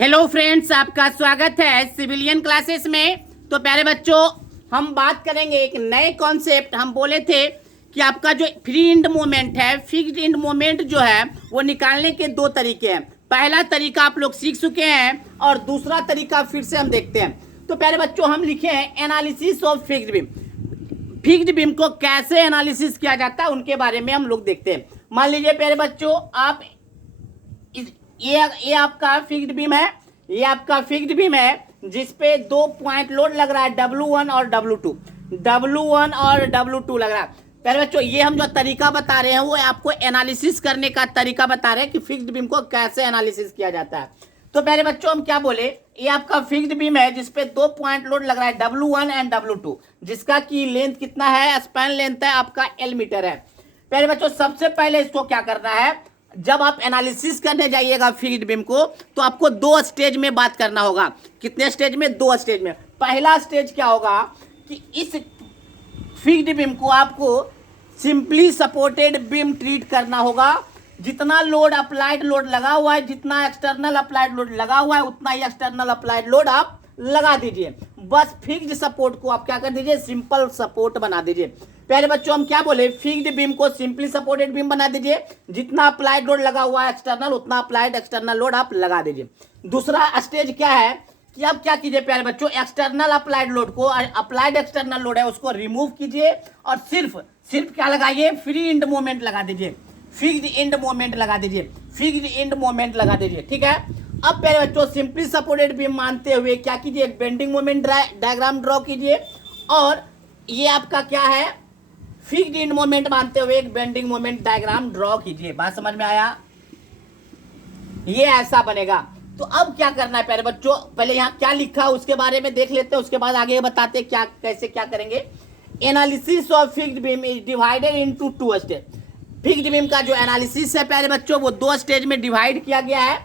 Hello friends, आपका स्वागत है सिविलियन क्लासेस में। तो प्यारे बच्चों, हम बात करेंगे एक नए कॉन्सेप्ट। हम बोले थे कि आपका जो फ्री इंड मोमेंट है, फिक्स्ड इंड मोमेंट जो है वो निकालने के दो तरीके हैं। पहला तरीका आप लोग सीख चुके हैं और दूसरा तरीका फिर से हम देखते हैं। तो प्यारे बच्चों, हम लिखे हैं analysis of fixed beam. Fixed beam को कैसे एनालिसिस किया जाता है उनके बारे में हम लोग देखते हैं। मान लीजिए प्यारे बच्चों, आप ये आपका फिक्स्ड बीम है, ये आपका फिक्स्ड बीम है जिसपे 2 पॉइंट लोड लग रहा है, W1 और W2, W1 और W2 लग रहा है। पहले बच्चों, ये हम जो तरीका बता रहे हैं वो आपको एनालिसिस करने का तरीका बता रहे हैं कि फिक्स्ड बीम को कैसे एनालिसिस किया जाता है। तो पहले बच्चों हम क्या बोले, ये आपका फिक्स्ड बीम है जिसपे 2 पॉइंट लोड लग रहा है, W1 एंड W2, जिसका की लेंथ कितना है, स्पैन लेंथ है आपका L मीटर है। पहले बच्चों, सबसे पहले इसको क्या करना है, जब आप एनालिसिस करने जाइएगा फिक्स्ड बीम को तो आपको 2 स्टेज में बात करना होगा। कितने स्टेज में? 2 स्टेज में। पहला स्टेज क्या होगा कि इस फिक्स्ड बीम को आपको सिंपली सपोर्टेड बीम ट्रीट करना होगा। जितना लोड अप्लाइड लोड लगा हुआ है, जितना एक्सटर्नल अप्लाइड लोड लगा हुआ है, उतना ही एक्सटर्नल अप्लाइड लोड आप लगा दीजिए। बस फिक्स्ड सपोर्ट को आप क्या कर दीजिए, सिंपल सपोर्ट बना दीजिए। पहले बच्चों हम क्या बोले, फिक्स्ड बीम को सिंपली सपोर्टेड बीम बना दीजिए। जितना अप्लाइड लोड लगा हुआ है एक्सटर्नल, उतना अप्लाइड एक्सटर्नल लोड आप लगा दीजिए। दूसरा स्टेज क्या है कि आप क्या कीजिए प्यारे बच्चों, एक्सटर्नल अप्लाइड लोड को, अप्लाइड एक्सटर्नल लोड है उसको रिमूव कीजिए और सिर्फ क्या लगाइए, फ्री इंड मोमेंट लगा दीजिए, फिक्स्ड इंड मोमेंट लगा दीजिए, फिक्स्ड इंड मोमेंट लगा दीजिए। ठीक है। अब प्यारे बच्चों, सिंपली सपोर्टेड बीम मानते हुए क्या कीजिए, एक बेंडिंग मोमेंट डायग्राम ड्रॉ कीजिए और ये आपका क्या है, फिक्स्ड इंड मोमेंट मानते हुए एक बेंडिंग मोमेंट डायग्राम ड्रॉ कीजिए। बात समझ में आया? ये ऐसा बनेगा। तो अब क्या करना है प्यारे बच्चों, पहले यहाँ क्या लिखा है उसके बारे में देख लेते हैं, उसके बाद आगे बताते हैं क्या कैसे क्या करेंगे। Analysis of fixed beam is divided into 2 stage. Fixed beam का जो एनालिसिस है प्यारे बच्चों वो 2 स्टेज में डिवाइड किया गया है।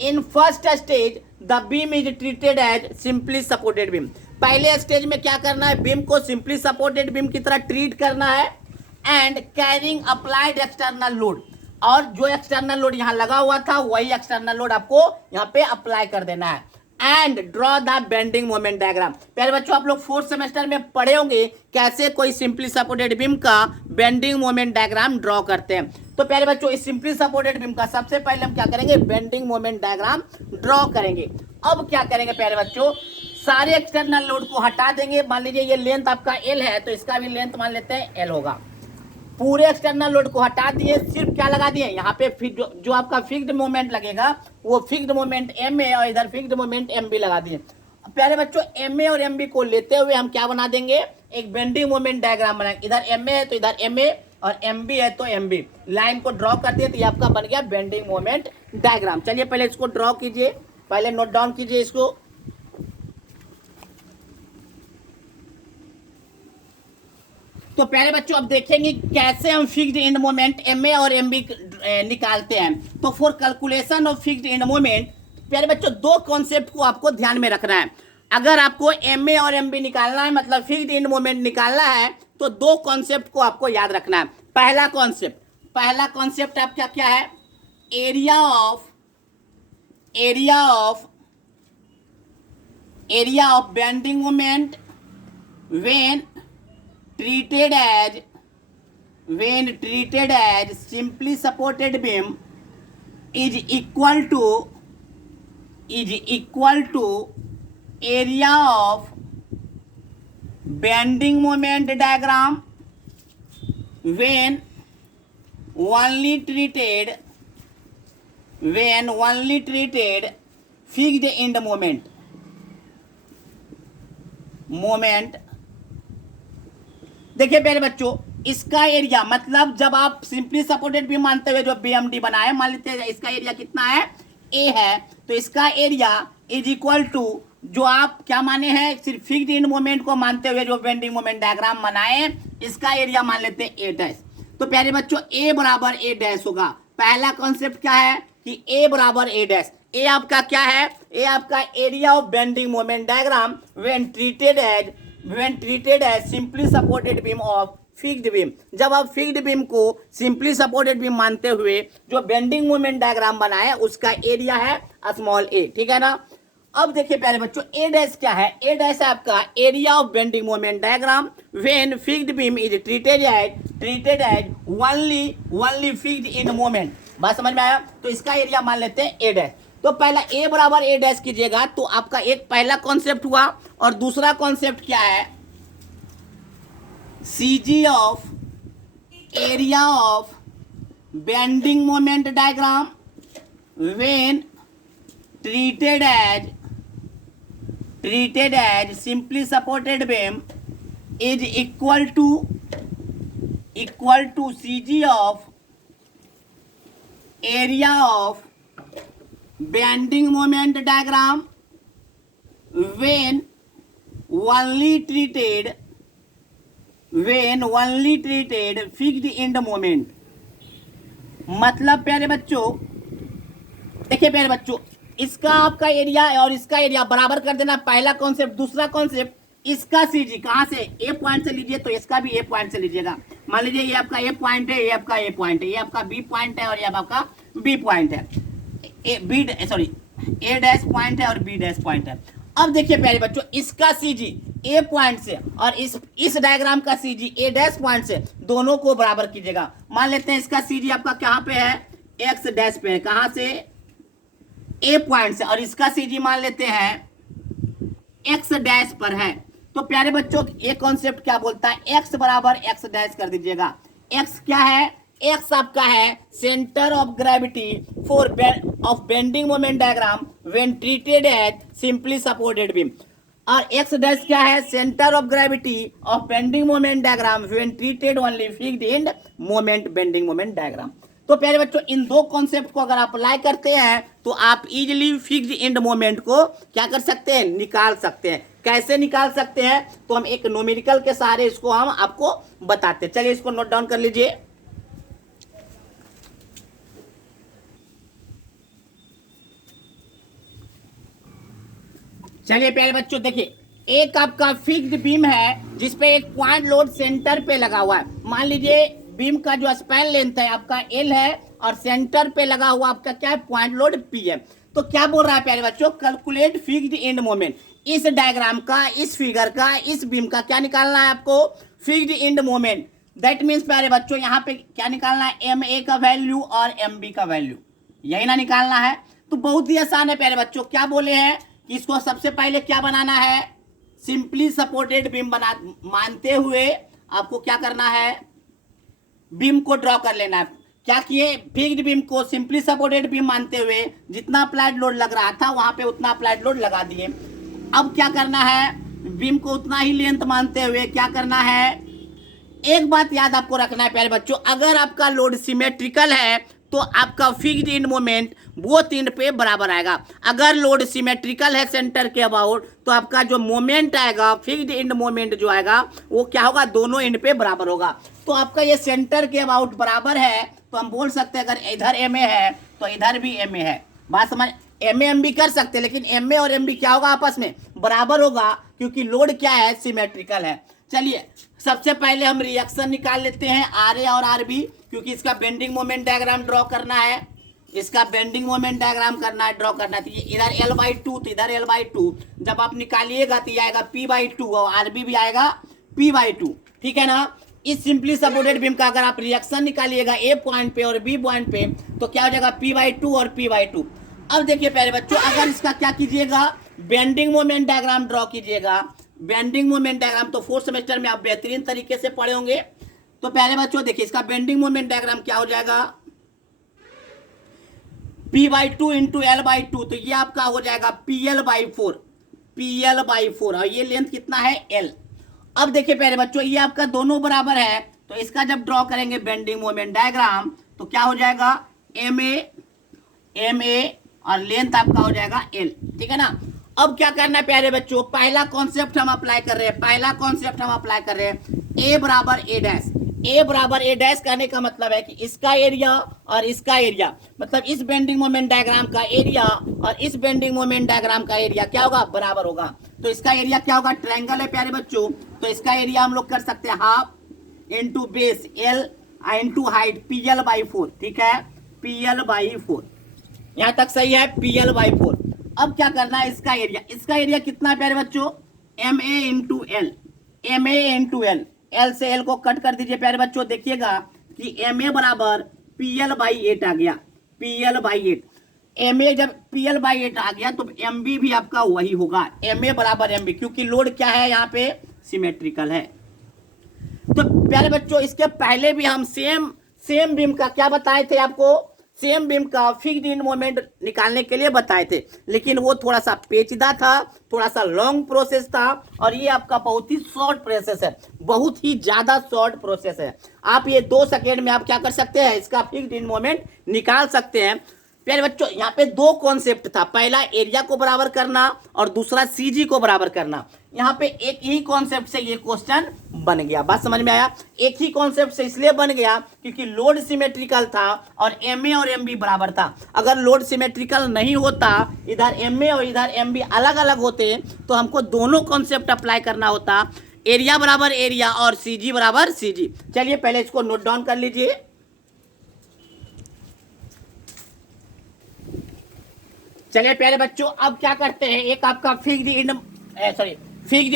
In first stage the beam is treated as simply supported beam. पहले स्टेज में क्या करना है, बीम को सिंपली सपोर्टेड बीम की तरह ट्रीट करना है and carrying applied external load, और जो एक्सटर्नल लोड यहाँ लगा हुआ था वही एक्सटर्नल लोड आपको यहाँ पे अप्लाई कर देना है। And draw the bending moment diagram. पहले बच्चों, आप लोग 4th सेमेस्टर में पढ़े होंगे कैसे कोई सिंपली सपोर्टेड बीम का बेंडिंग मोमेंट डायग्राम ड्रॉ करते हैं। तो प्यारे बच्चों, इस सिंपली सपोर्टेड बीम का सबसे पहले हम क्या करेंगे, बेंडिंग मोमेंट डायग्राम ड्रॉ करेंगे। अब क्या करेंगे प्यारे बच्चों, सारे एक्सटर्नल लोड को हटा देंगे। मान लीजिए ये लेंथ आपका L है तो इसका भी लेंथ मान लेते हैं L होगा। पूरे एक्सटर्नल लोड को हटा दिए, सिर्फ क्या लगा दिए यहाँ पे जो आपका फिक्स्ड मोमेंट लगेगा वो फिक्स्ड मोमेंट M है और इधर फिक्स्ड मोमेंट MB लगा दिए। प्यारे बच्चों, MA और MB को लेते हुए हम क्या बना देंगे, एक बेंडिंग मोमेंट डायग्राम बनाएंगे। इधर MA है तो इधर MA और MB है तो MB, लाइन को ड्रॉ कर दिए तो ये आपका बन गया बेंडिंग मोमेंट डायग्राम। चलिए पहले इसको ड्रॉ कीजिए, पहले नोट डाउन कीजिए इसको। तो प्यारे बच्चों, अब देखेंगे कैसे हम फिक्स्ड इंड मोमेंट MA और MB निकालते हैं। तो for calculation of fixed end moment प्यारे बच्चों, 2 कॉन्सेप्ट को आपको ध्यान में रखना है। अगर आपको MA और MB निकालना है, मतलब फिक्स्ड इंड मोमेंट निकालना है, तो 2 कॉन्सेप्ट को आपको याद रखना है। पहला कॉन्सेप्ट आपका क्या है, area of bending moment when treated as simply supported beam is equal to area of bending moment diagram when only treated fixed end moment। देखिए मेरे बच्चों, इसका एरिया मतलब जब आप सिंपली सपोर्टेड बीम मानते हुए जो BMD बनाए, मान लेते हैं इसका एरिया कितना है, A है, तो इसका एरिया इज इक्वल टू जो आप क्या माने हैं, सिर्फ फिक्स्ड इंड मोमेंट को मानते हुए जो बेंडिंग मोमेंट डायग्राम बनाए, इसका एरिया मान लेते हैं A डैश। तो प्यारे बच्चों, A बराबर A डैश होगा। पहला कॉन्सेप्ट क्या है कि A बराबर A डैश। A आपका क्या है, A आपका area of bending moment diagram when treated as simply supported beam of fixed beam. जब आप फिक्स्ड बीम को सिंपली सपोर्टेड बीम मानते हुए जो बेंडिंग मोमेंट डायग्राम बनाए उसका एरिया है स्मॉल ए, ठीक है ना। अब देखिए प्यारे बच्चों, ए डैश क्या है? ए डैश है आपका area of bending moment diagram when fixed beam is treated as only fixed in moment. बात समझ में आया? तो इसका एरिया मान लेते हैं ए डैश। तो पहला ए बराबर ए डैश कीजिएगा तो आपका एक पहला कॉन्सेप्ट हुआ, और दूसरा कॉन्सेप्ट क्या है? CG of area of bending moment diagram when treated as simply supported beam is equal to CG of area of bending moment diagram when only treated fixed end moment। मतलब प्यारे बच्चों, देखिए प्यारे बच्चों, इसका आपका एरिया और इसका एरिया बराबर कर देना, पहला कॉन्सेप्ट। दूसरा कॉन्सेप्ट, इसका सीजी कहां से? ए पॉइंट से लीजिए तो इसका भी ए पॉइंट से लीजिएगा। मान लीजिए ये आपका ए पॉइंट है, ये आपका ए पॉइंट है, ये आपका बी पॉइंट है और ये आपका बी पॉइंट है। ए डैश पॉइंट है और बी डैश पॉइंट है। अब देखिए प्यारे बच्चों, इसका सीजी ए पॉइंट से और इस डायग्राम का सीजी ए डैश पॉइंट से, दोनों को बराबर कीजिएगा। मान लेते हैं इसका सीजी आपका कहां पे है? एक्स डैश पे है। कहां से? ए पॉइंट से। और इसका सीजी मान लेते हैं एक्स डैश पर है। तो प्यारे बच्चों, ये कॉन्सेप्ट क्या बोलता है? एक्स बराबर एक्स डैश कर दीजिएगा। एक्स क्या है? एक्स आपका है centre of gravity of bending moment diagram when treated as simply supported beam. और एक्स डैश क्या है? Centre of gravity of bending moment diagram when treated only fixed end moment bending moment diagram. तो प्यारे बच्चों, इन दो concept को अगर आप अप्लाई करते हैं तो आप इजीली फिक्स्ड एंड मोमेंट को क्या कर सकते हैं? निकाल सकते हैं। कैसे निकाल सकते हैं? तो हम एक न्यूमेरिकल के सहारे इसको हम आपको बताते हैं। चलिए इसको नोट डाउन कर लीजिए। चलिए प्यारे बच्चों, देखिए, एक आपका फिक्स्ड बीम है जिसपे एक पॉइंट लोड सेंटर पे लगा हुआ है। मान लीजिए बीम का जो स्पैन लेंथ है आपका एल है और सेंटर पे लगा हुआ आपका क्या है? पॉइंट लोड पी है। तो क्या बोल रहा है प्यारे बच्चों? Calculate fixed end moment. इस डायग्राम का, इस फिगर का, इस बीम का क्या निकालना है आपको? Fixed end moment. That means प्यारे बच्चों, यहाँ पे क्या निकालना है? एम ए का वैल्यू और एम बी का वैल्यू, यही ना निकालना है। तो बहुत ही आसान है प्यारे बच्चों। क्या बोले हैं कि इसको सबसे पहले क्या बनाना है? सिंपली सपोर्टेड बीम मानते हुए आपको क्या करना है? बीम को ड्रॉ कर लेना है। क्या किए? फिक्स्ड बीम को सिंपली सपोर्टेड बीम मानते हुए जितना अप्लाइड लोड लग रहा था वहां पे उतना अप्लाइड लोड लगा दिए। अब क्या करना है? बीम को उतना ही लेंथ मानते हुए क्या करना है? एक बात याद आपको रखना है प्यारे बच्चों, अगर आपका लोड सिमेट्रिकल है तो आपका fixed end moment both and पे बराबर आएगा। अगर लोड सिमेट्रिकल है सेंटर के अबाउट तो आपका जो मोमेंट आएगा, फिक्स्ड एंड मोमेंट जो आएगा वो क्या होगा? दोनों एंड पे बराबर होगा। तो आपका ये सेंटर के अबाउट बराबर है तो हम बोल सकते हैं अगर इधर एम ए है तो इधर भी एम ए है। बात समझ? एम ए एम बी कर सकते हैं, लेकिन एम ए और एम बी क्या होगा? आपस में बराबर होगा, क्योंकि लोड क्या है? सिमेट्रिकल है। चलिए सबसे पहले हम रिएक्शन निकाल लेते हैं आर ए और आर बी, क्योंकि इसका बेंडिंग मोमेंट डायग्राम ड्रॉ करना है। इसका बेंडिंग मोमेंट डायग्राम करना है, ड्रॉ करना है। तो इधर L/2 तो इधर L/2, जब आप निकालिएगा तो ये आएगा P/2 और आर बी भी आएगा P/2, ठीक है ना। इस सिंपली सपोर्टेड बीम का अगर आप रिएक्शन निकालिएगा ए पॉइंट पे और बी पॉइंट पे तो क्या हो जाएगा? P/2 और P/2। अब देखिए प्यारे बच्चों, अगर इसका क्या कीजिएगा? बेंडिंग मोमेंट डायग्राम ड्रॉ कीजिएगा। बेंडिंग मोमेंट डायग्राम तो फोर्थ सेमेस्टर में आप बेहतरीन तरीके से पढ़े होंगे। तो प्यारे बच्चों देखिए, इसका बेंडिंग मोमेंट डायग्राम क्या हो जाएगा? P/2 इंटू L/2, तो ये आपका हो जाएगा PL/4 और ये लेंथ कितना है? L। अब देखिए प्यारे बच्चों, ये आपका दोनों बराबर है तो इसका जब ड्रॉ करेंगे बेंडिंग मोमेंट डायग्राम तो क्या हो जाएगा? एम ए और लेंथ आपका हो जाएगा L, ठीक है ना। अब क्या करना है प्यारे बच्चों? पहला कॉन्सेप्ट हम अप्लाई कर रहे हैं। ए बराबर ए डैश। ए बराबर ए डैश कहने का मतलब है कि इसका एरिया और इसका एरिया, मतलब इस बेंडिंग मोमेंट डायग्राम का एरिया और इस बेंडिंग मोमेंट डायग्राम का एरिया क्या होगा? बराबर होगा। तो इसका एरिया क्या होगा? ट्रायंगल है प्यारे बच्चों, तो इसका एरिया हम लोग कर सकते हैं half into base L into height PL/4, ठीक है, PL/4, यहां तक सही है, PL/4। अब क्या करना है, इसका एरिया कितना है प्यारे बच्चों, MA into L, MA into L, L से एल को कट कर दीजिए प्यारे बच्चों, देखिएगा कि MA बराबर PL/8 आ गया, PL/8। MA जब PL/8 आ गया तो MB भी आपका वही होगा, MA बराबर MB, क्योंकि लोड क्या है यहाँ पे, सिमेट्रिकल है। तो प्यारे बच्चों इसके पहले भी हम सेम बीम का क्या बताए थे आपको, सेम बीम का फिक्स्ड एंड मोमेंट निकालने के लिए बताए थे, लेकिन वो थोड़ा सा पेचीदा था, थोड़ा सा लॉन्ग प्रोसेस था, और ये आपका बहुत ही शॉर्ट प्रोसेस है, बहुत ही ज्यादा शॉर्ट प्रोसेस है। आप ये 2 सेकेंड में आप क्या कर सकते हैं, इसका फिक्स्ड एंड मोमेंट निकाल सकते हैं। प्यारे बच्चों यहाँ पे 2 कॉन्सेप्ट था, पहला एरिया को बराबर करना और दूसरा CG को बराबर करना। यहाँ पे एक ही कॉन्सेप्ट से ये क्वेश्चन बन गया, बात समझ में आया। एक ही कॉन्सेप्ट से इसलिए बन गया क्योंकि लोड सिमेट्रिकल था और MA और MB बराबर था। अगर लोड सिमेट्रिकल नहीं होता, इधर MA और इधर MB अलग अलग होते, तो हमको दोनों कॉन्सेप्ट अप्लाई करना होता, एरिया बराबर एरिया और CG बराबर CG। चलिए पहले इसको नोट डाउन कर लीजिए। चलिए प्यारे बच्चों अब क्या करते हैं, एक आपका फिक्स्ड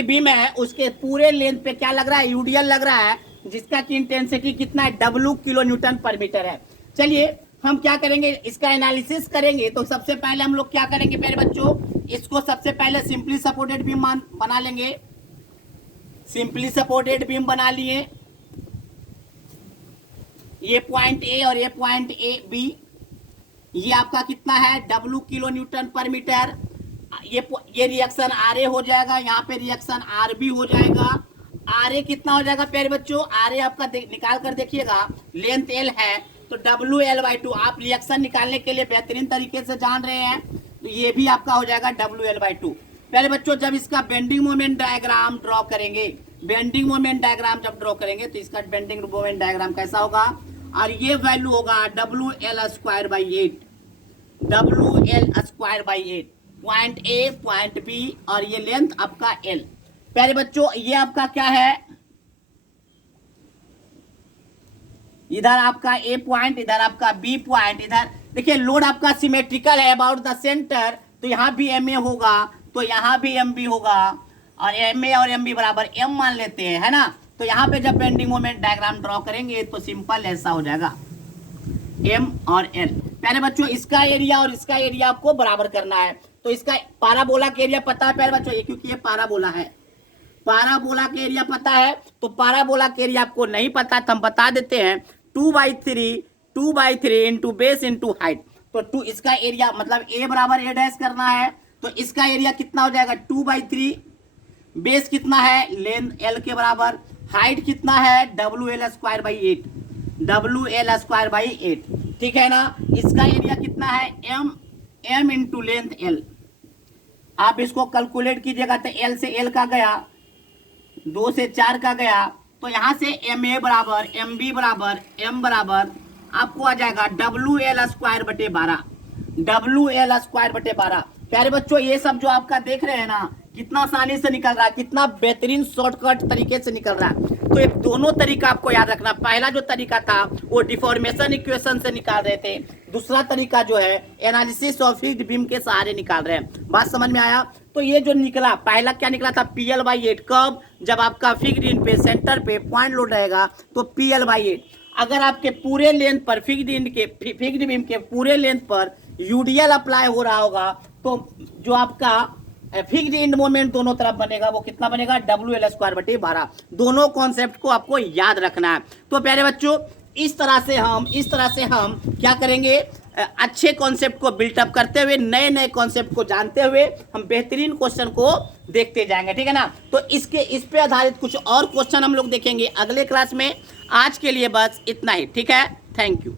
बीम है, उसके पूरे लेंथ पे क्या लग रहा है, यूडीएल लग रहा है, जिसका की इंटेंसिटी कितना है, W किलो न्यूटन पर मीटर है। चलिए हम क्या करेंगे, इसका एनालिसिस करेंगे। तो सबसे पहले हम लोग क्या करेंगे प्यारे बच्चों, इसको सबसे पहले सिंपली सपोर्टेड बीम बना लेंगे, सिंपली सपोर्टेड बीम बना लिए, ये पॉइंट A और ये पॉइंट B, ये आपका कितना है, W किलो न्यूटन पर मीटर। ये रिएक्शन RA हो जाएगा, यहाँ पे रिएक्शन RB हो जाएगा। RA कितना हो जाएगा प्यारे बच्चों, RA आपका निकाल कर देखिएगा, लेंथ L है तो WL/2। आप रिएक्शन निकालने के लिए बेहतरीन तरीके से जान रहे हैं, तो ये भी आपका हो जाएगा WL/2। प्यारे बच्चों जब इसका बेंडिंग मोमेंट डायग्राम ड्रॉ करेंगे, बेंडिंग मोमेंट डायग्राम जब ड्रॉ करेंगे तो इसका बेंडिंग मोमेंट डायग्राम कैसा होगा, और ये वैल्यू होगा WL²/8, WL²/8, point A point B और ये लेंथ आपका L। प्यारे बच्चों ये आपका क्या है, इधर आपका A पॉइंट, इधर आपका B पॉइंट, इधर देखिए लोड आपका सिमेट्रिकल है अबाउट द सेंटर, तो यहाँ भी MA होगा तो यहाँ भी MB होगा, और MA और MB बराबर M मान लेते हैं, है ना। तो यहाँ पे जब बेंडिंग मोमेंट डायग्राम ड्रॉ करेंगे तो सिंपल ऐसा हो जाएगा, M और L। प्यारे बच्चों इसका एरिया और इसका एरिया आपको बराबर करना है। तो इसका पाराबोला का एरिया पता है प्यारे बच्चों, ये क्योंकि ये पाराबोला है, पाराबोला का एरिया पता है। तो पाराबोला का एरिया आपको नहीं पता तो हम बता देते हैं, 2/3 इंटू बेस इंटू हाइट। तो 2 इसका एरिया मतलब A बराबर A डैश करना है, तो इसका एरिया कितना हो जाएगा 2/3, बेस कितना है लेंथ L के बराबर, हाइट कितना है WL²/8, WL²/8, ठीक है ना। इसका एरिया कितना है M इंटू लेंथ L। आप इसको कैलकुलेट कीजिएगा तो L से L का गया, 2 से 4 का गया, तो यहाँ से MA बराबर MB बराबर M बराबर आपको आ जाएगा WL²/12, WL²/12। प्यारे बच्चों ये सब जो आपका देख रहे हैं ना, कितना आसानी से निकल रहा है, कितना बेहतरीन शॉर्टकट तरीके से निकल रहा है। तो ये दोनों तरीका आपको याद रखना, पहला जो तरीका था वो डिफॉर्मेशन इक्वेशन से निकाल रहे थे, दूसरा तरीका जो है एनालिसिस ऑफ फिक्स्ड बीम के सहारे निकाल रहे हैं। बात समझ में आया। तो ये जो निकला पहला क्या निकला था PL/8, कब, जब आपका फिक्स्ड एंड पे सेंटर पे पॉइंट लोड रहेगा तो PL/8। अगर आपके पूरे लेंथ पर फिक्स्ड बीम के पूरे लेंथ पर यूडीएल अप्लाई हो रहा होगा तो जो आपका फिक्स्ड एंड मोमेंट दोनों तरफ बनेगा वो कितना बनेगा WL²/12। दोनों कॉन्सेप्ट को आपको याद रखना है। तो प्यारे बच्चों इस तरह से हम क्या करेंगे, अच्छे कॉन्सेप्ट को बिल्टअप करते हुए, नए नए कॉन्सेप्ट को जानते हुए हम बेहतरीन क्वेश्चन को देखते जाएंगे, ठीक है ना। तो इस पे आधारित कुछ और क्वेश्चन हम लोग देखेंगे अगले क्लास में। आज के लिए बस इतना ही, ठीक है, थैंक यू।